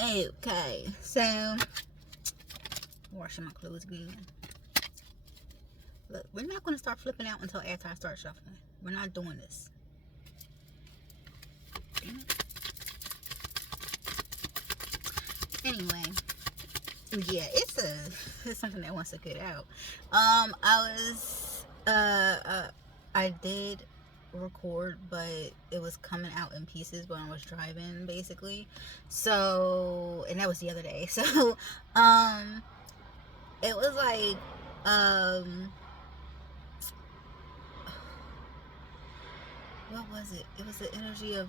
Okay, so washing my clothes again. Look, we're not going to start flipping out until after I start shuffling. We're not doing this. Anyway, yeah, it's something that wants to get out. I did record, but it was coming out in pieces when I was driving, basically. So, and that was the other day. So, it was like, what was it? It was the energy of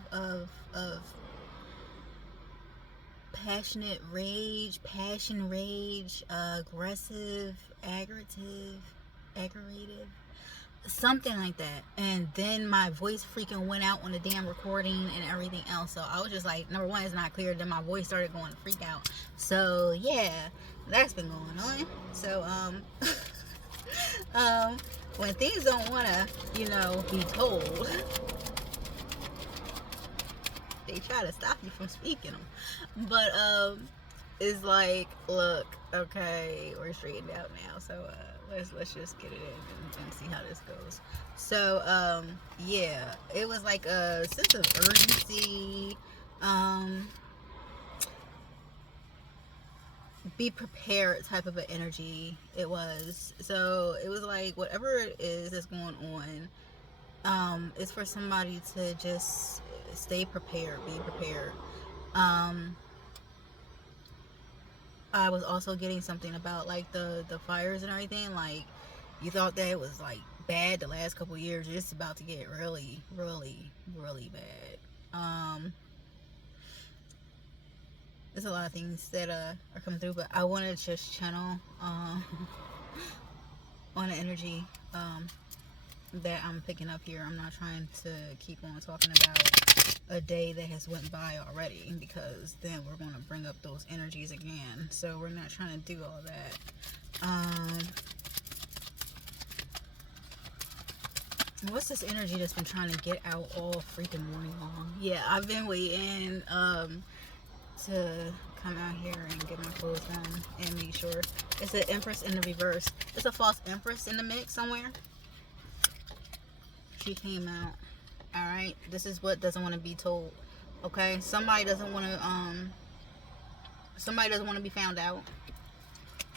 passionate rage, passion rage, aggressive, aggravative, something like that. And then my voice freaking went out on the damn recording and everything else. So I was just like, number one, it's not clear. Then my voice started going to freak out. So yeah, that's been going on. So when things don't want to, be told, they try to stop you from speaking them. But it's like, look, okay, we're straightened out now, so let's just get it in and see how this goes. So yeah, it was like a sense of urgency. Be prepared type of an energy it was. So it was like whatever it is that's going on, it's for somebody to just stay prepared, be prepared. I was also getting something about like the fires and everything. Like, you thought that it was like bad the last couple of years. It's about to get really, really, really bad. There's a lot of things that are coming through, but I want to just channel on the energy that I'm picking up here. I'm not trying to keep on talking about a day that has went by already, because then we're going to bring up those energies again. So we're not trying to do all that. What's this energy that's been trying to get out all freaking morning long? Yeah, I've been waiting to come out here and get my clothes on and make sure. It's an Empress in the reverse. It's a false Empress in the mix somewhere. She came out. Alright, this is what doesn't want to be told. Okay, somebody doesn't want to be found out.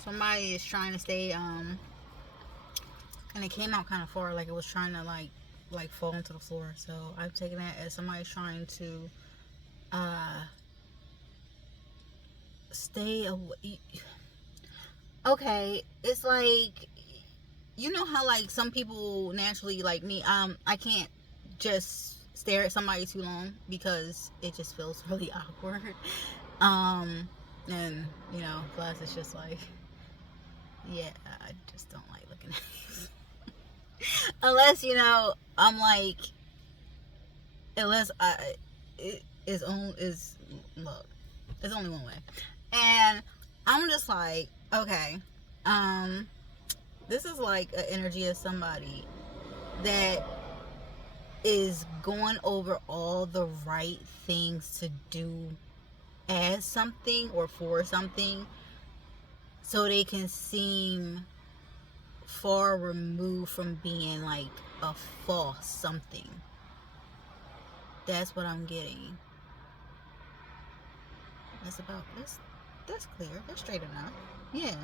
Somebody is trying to stay and it came out kind of far, like it was trying to like fall into the floor. So I've taken that as somebody trying to stay away. Okay, it's like, you know how like some people naturally, like me, I can't just stare at somebody too long because it just feels really awkward. And plus it's just like, yeah, I just don't like looking at you. Unless I'm like, unless look, there's only one way. And I'm just like, okay, this is like an energy of somebody that is going over all the right things to do as something or for something, so they can seem far removed from being like a false something. That's what I'm getting. That's clear. That's straight enough. Yeah.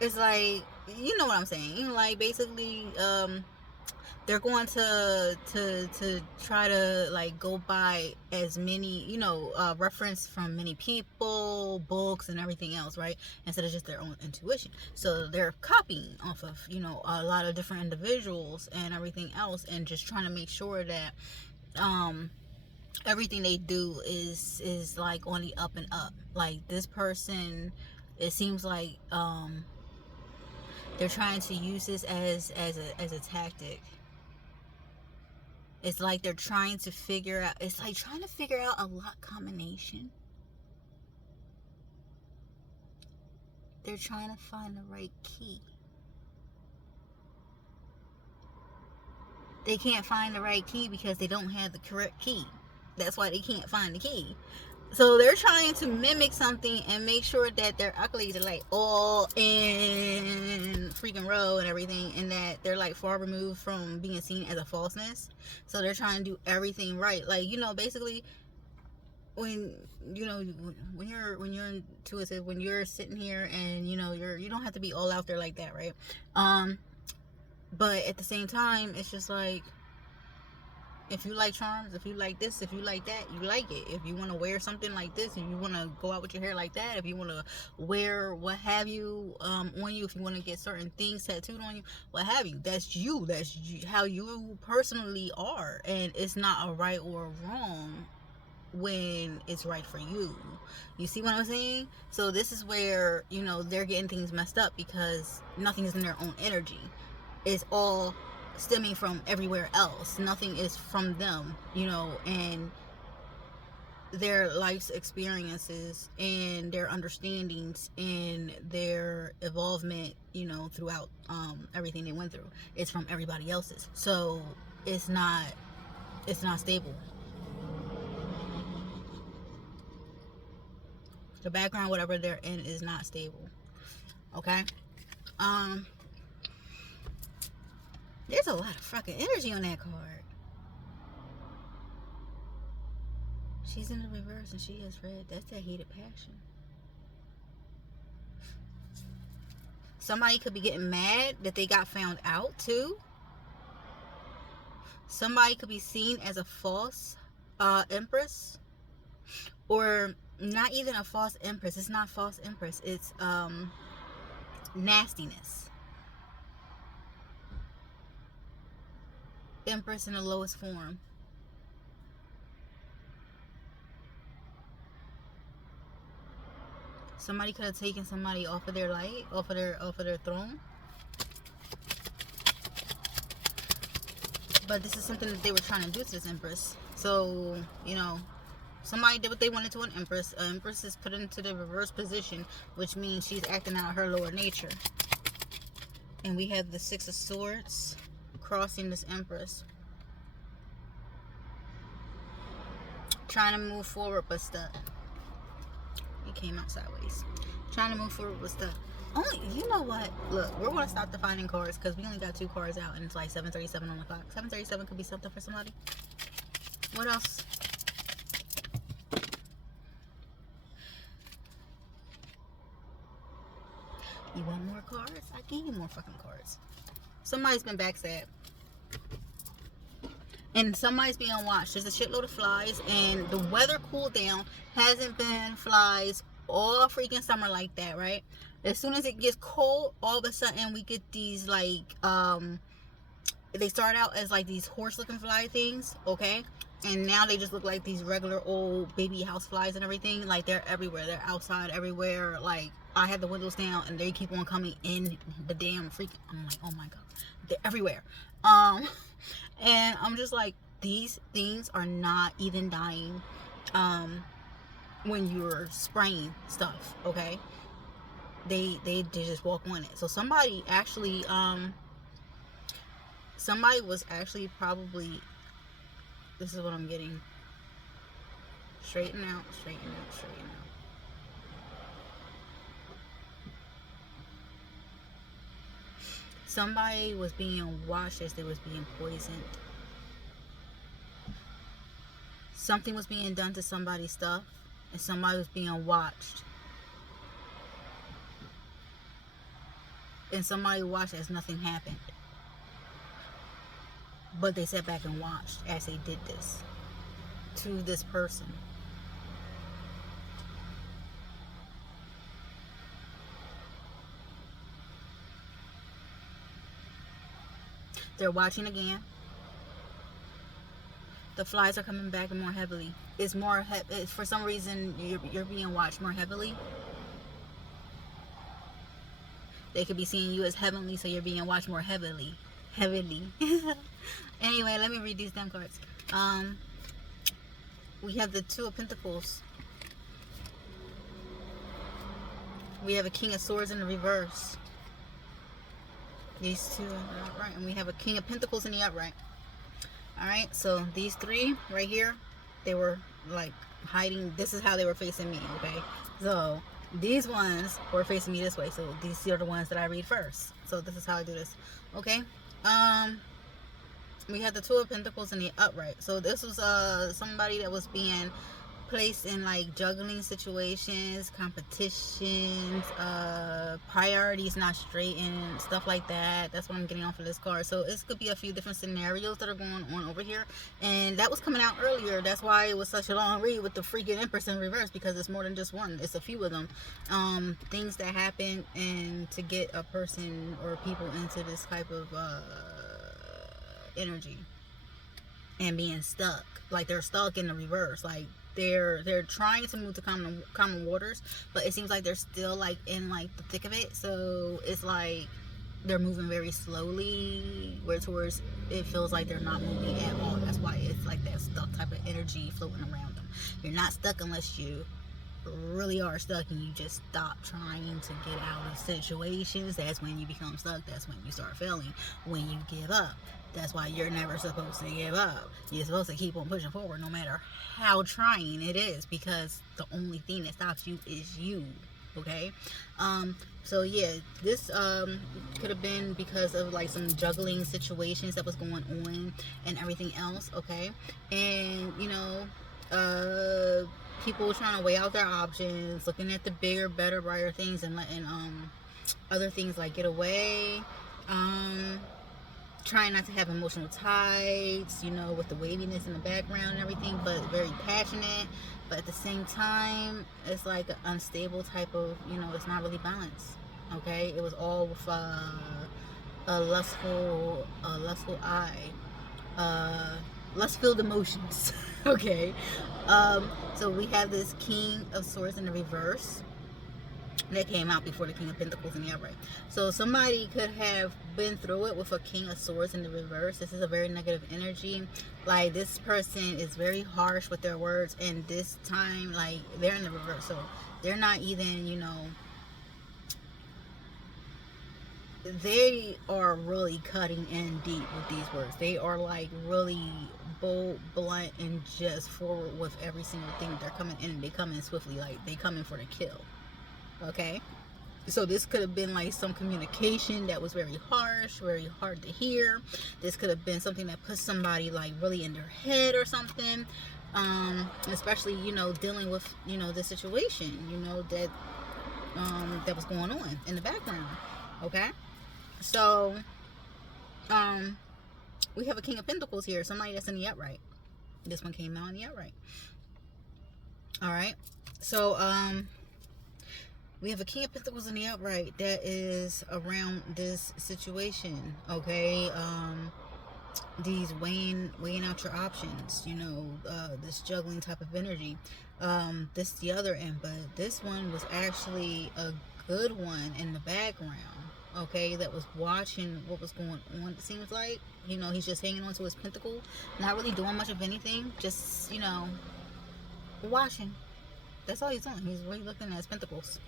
It's like, you know what I'm saying? Like, basically, they're going to try to like go by as many, reference from many people, books, and everything else, right? Instead of just their own intuition. So they're copying off of a lot of different individuals and everything else, and just trying to make sure that everything they do is like on the up and up. Like, this person, it seems like they're trying to use this as a tactic. It's like they're trying to figure out, it's like trying to figure out a lock combination. They're trying to find the right key. They can't find the right key because they don't have the correct key. That's why they can't find the key. So they're trying to mimic something and make sure that their accolades are like all in freaking row and everything, and that they're like far removed from being seen as a falseness. So they're trying to do everything right. Like, you know, basically when you know when you're intuitive, when you're sitting here and you know you don't have to be all out there like that, right? But at the same time, it's just like, if you like charms, if you like this, if you like that, you like it. If you want to wear something like this, if you want to go out with your hair like that, if you want to wear what have you on you, if you want to get certain things tattooed on you, what have you, that's you. That's you, how you personally are, and it's not a right or a wrong when it's right for you. You see what I'm saying? So this is where, you know, they're getting things messed up because nothing's in their own energy. It's all stemming from everywhere else. Nothing is from them, you know, and their life's experiences and their understandings and their evolvement, you know, throughout everything they went through. It's from everybody else's. So it's not stable. The background, whatever they're in, is not stable. Okay? Um there's a lot of fucking energy on that card. She's in the reverse and she has red. That's that heated passion. Somebody could be getting mad that they got found out too. Somebody could be seen as a false empress, or not even a false empress. It's not false empress. It's nastiness. Empress in the lowest form. Somebody could have taken somebody off of their light, off of their throne. But this is something that they were trying to do to this empress. So, you know, somebody did what they wanted to an empress. An empress is put into the reverse position, which means she's acting out her lower nature. And we have the Six of Swords crossing this empress. Trying to move forward but stuck. It came out sideways. Trying to move forward but stuck. Only, you know what? Look, we're going to stop defining cards because we only got 2 cards out and it's like 7:37 on the clock. 7:37 could be something for somebody. What else? You want more cards? I gave you more fucking cards. Somebody's been backstabbed. And somebody's being watched. There's a shitload of flies, and the weather cooled down. Hasn't been flies all freaking summer like that, right? As soon as it gets cold, all of a sudden we get these like they start out as like these horse looking fly things, okay? And now they just look like these regular old baby house flies and everything. Like, they're everywhere. They're outside everywhere. Like, I had the windows down and they keep on coming in the damn freaking, I'm like, oh my god, they're everywhere. And I'm just like, these things are not even dying when you're spraying stuff, okay? They just walk on it. So somebody actually somebody was actually probably, this is what I'm getting. Straighten out, straighten out, straighten out. Somebody was being watched as they was being poisoned. Something was being done to somebody's stuff, and somebody was being watched. And somebody watched as nothing happened. But they sat back and watched as they did this to this person. They're watching again. The flies are coming back more heavily. It's more for some reason you're being watched more heavily. They could be seeing you as heavenly, so you're being watched more heavily. Anyway, let me read these damn cards. We have the Two of Pentacles. We have a King of Swords in the reverse. These two are in the upright, and we have a King of Pentacles in the upright. Alright, so these three right here, they were like hiding. This is how they were facing me, okay? So these ones were facing me this way. So these are the ones that I read first. So this is how I do this, okay? Um, we had the Two of Pentacles in the upright. So this was somebody that was being placed in like juggling situations, competitions, priorities not straight and stuff like that. That's what I'm getting off of this card. So it could be a few different scenarios that are going on over here, and that was coming out earlier. That's why it was such a long read with the freaking Empress in reverse, because it's more than just one. It's a few of them. Things that happen and to get a person or people into this type of energy and being stuck, like they're stuck in the reverse, like they're trying to move to common waters, but it seems like they're still like in like the thick of it. So it's like they're moving very slowly, where towards it feels like they're not moving at all. That's why it's like that stuck type of energy floating around them. You're not stuck unless you really are stuck and you just stop trying to get out of situations. That's when you become stuck. That's when you start failing, when you give up. That's why you're never supposed to give up. You're supposed to keep on pushing forward no matter how trying it is, because the only thing that stops you is you. Okay? So yeah, this could have been because of like some juggling situations that was going on and everything else, okay? And you know, people trying to weigh out their options, looking at the bigger, better, brighter things, and letting other things like get away. Trying not to have emotional ties, you know, with the weightiness in the background and everything, but very passionate. But at the same time, it's like an unstable type of, you know, it's not really balanced. Okay, it was all with a lustful eye, lust-filled emotions. Okay, so we have this King of Swords in the reverse that came out before the King of Pentacles in the upright. So somebody could have been through it with a King of Swords in the reverse. This is a very negative energy. Like, this person is very harsh with their words, and this time, like, they're in the reverse. So they're not even, you know, they are really cutting in deep with these words. They are like really bold, blunt, and just forward with every single thing. They're coming in, and they come in swiftly, like they come in for the kill. Okay, so this could have been like some communication that was very harsh, very hard to hear. This could have been something that put somebody like really in their head or something, especially, you know, dealing with, you know, the situation, you know, that that was going on in the background. Okay, so we have a King of Pentacles here, somebody that's in the upright. This one came out in the upright. All right, so we have a King of Pentacles in the upright that is around this situation. Okay, these weighing out your options, you know, this juggling type of energy. This the other end, but this one was actually a good one in the background, okay, that was watching what was going on. It seems like, you know, he's just hanging on to his pentacle, not really doing much of anything, just, you know, watching. That's all he's doing. He's really looking at his pentacles.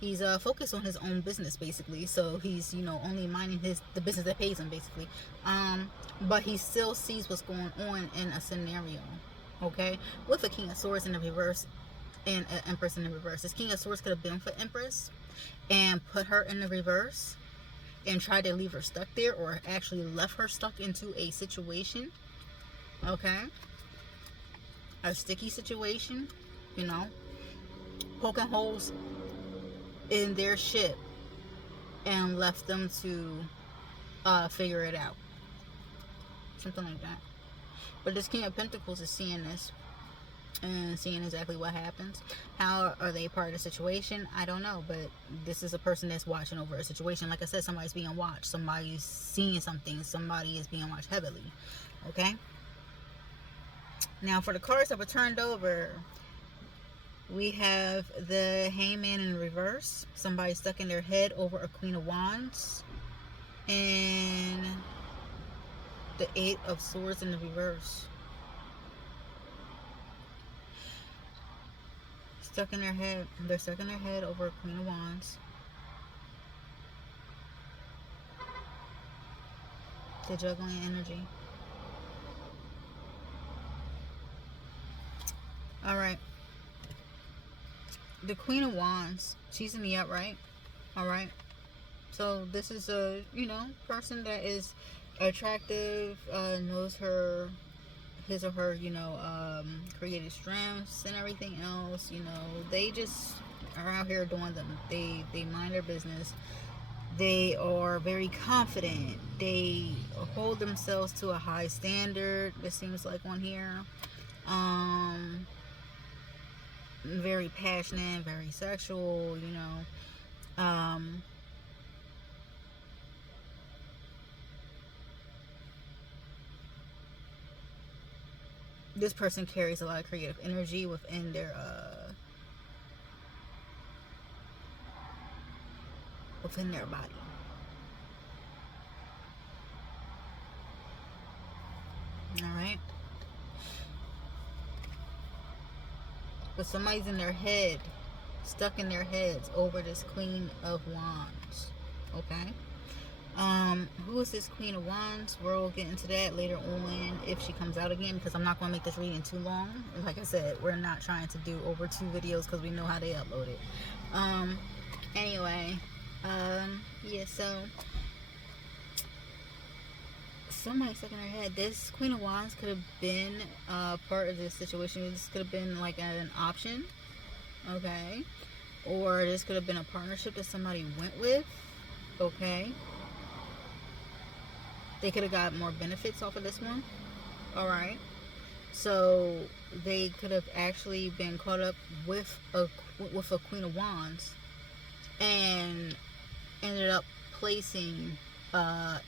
He's focused on his own business, basically. So he's, you know, only minding the business that pays him, basically. But he still sees what's going on in a scenario, okay, with a King of Swords in the reverse and an Empress in the reverse. This King of Swords could have been for Empress and put her in the reverse and tried to leave her stuck there, or actually left her stuck into a situation, okay, a sticky situation, you know, poking holes in their ship and left them to figure it out, something like that. But this King of Pentacles is seeing this and seeing exactly what happens. How are they part of the situation? I don't know, but this is a person that's watching over a situation. Like I said, somebody's being watched, somebody's seeing something, somebody is being watched heavily, okay? Now for the cards that were turned over, we have the Hangman in reverse, somebody stuck in their head over a Queen of Wands, and the Eight of Swords in the reverse. Stuck in their head. They're stuck in their head over a Queen of Wands. The juggling energy. Alright. the Queen of Wands, she's in the upright. All right. So this is a, you know, person that is attractive, knows her, his or her, you know, creative strengths and everything else. You know, they just are out here doing them. They mind their business. They are very confident. They hold themselves to a high standard. It seems like on here. Very passionate, very sexual. You know. This person carries a lot of creative energy within their body. All right. But somebody's in their head, stuck in their heads over this Queen of Wands. Okay. Who is this Queen of Wands? We'll get into that later on if she comes out again, because I'm not going to make this reading too long. Like I said, we're not trying to do over 2 videos because we know how they upload it. Anyway, yeah, so somebody stuck in their head. This Queen of Wands could have been part of this situation. This could have been like an option, okay? Or this could have been a partnership that somebody went with, okay? They could have got more benefits off of this one. All right. So they could have actually been caught up with a Queen of Wands and ended up placing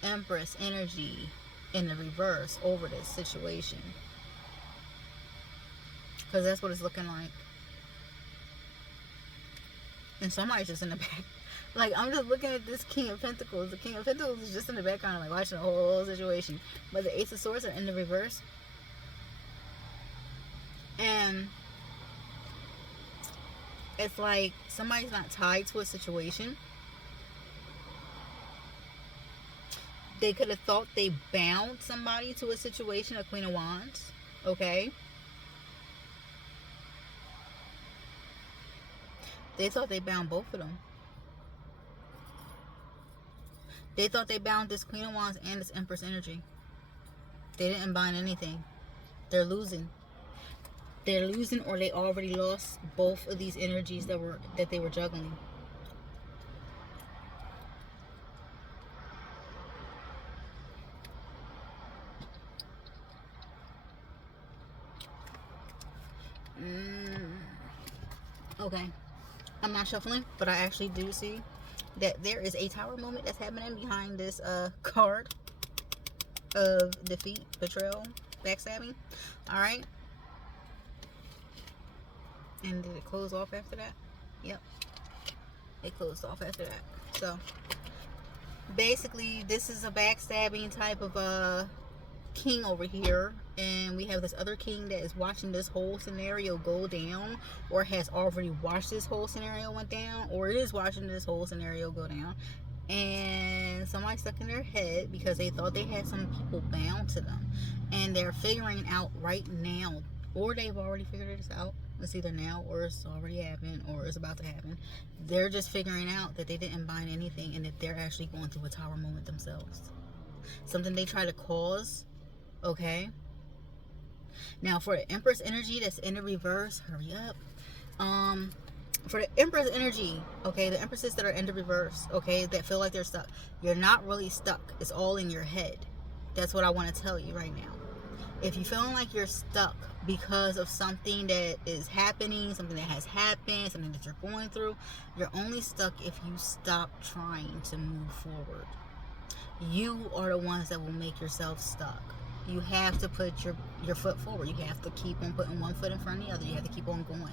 Empress energy in the reverse over this situation. Because that's what it's looking like. And somebody's just in the back. Like, I'm just looking at this King of Pentacles. The King of Pentacles is just in the background, like, watching the whole situation. But the Ace of Swords are in the reverse. And it's like somebody's not tied to a situation. They could have thought they bound somebody to a situation, a Queen of Wands. Okay? They thought they bound both of them. They thought they bound this Queen of Wands and this Empress energy. They didn't bind anything. They're losing. They're losing, or they already lost both of these energies that they were juggling. Okay. I'm not shuffling, but I actually do see that there is a tower moment that's happening behind this card of defeat, betrayal, backstabbing. All right. And did it close off after that? Yep. It closed off after that. So basically, this is a backstabbing type of king over here, and we have this other king that is watching this whole scenario go down, or has already watched this whole scenario went down, or is watching this whole scenario go down. And somebody stuck in their head because they thought they had some people bound to them, and they're figuring out right now, or they've already figured this out. It's either now, or it's already happened, or it's about to happen. They're just figuring out that they didn't bind anything, and that they're actually going through a tower moment themselves. Something they try to cause. Okay. Now for the Empress energy that's in the reverse, hurry up. For the Empress energy, okay, the Empresses that are in the reverse, okay, that feel like they're stuck, you're not really stuck. It's all in your head. That's what I want to tell you right now. If you're feeling like you're stuck because of something that is happening, something that has happened, something that you're going through, you're only stuck if you stop trying to move forward. You are the ones that will make yourself stuck. You have to put your foot forward. You have to keep on putting one foot in front of the other. You have to keep on going.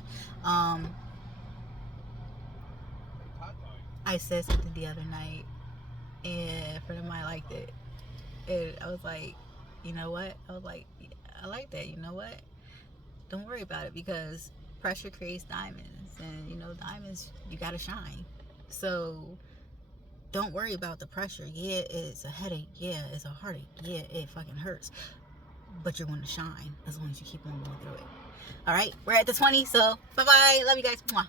I said something the other night, and a friend of mine liked it. And I was like, you know what? I was like, I like that. You know what? Don't worry about it, because pressure creates diamonds. And, you know, diamonds, you got to shine. So don't worry about the pressure. Yeah, it's a headache. Yeah, it's a heartache. Yeah, it fucking hurts. But you're going to shine as long as you keep on going through it. All right, we're at the 20, so bye-bye. Love you guys. Mwah.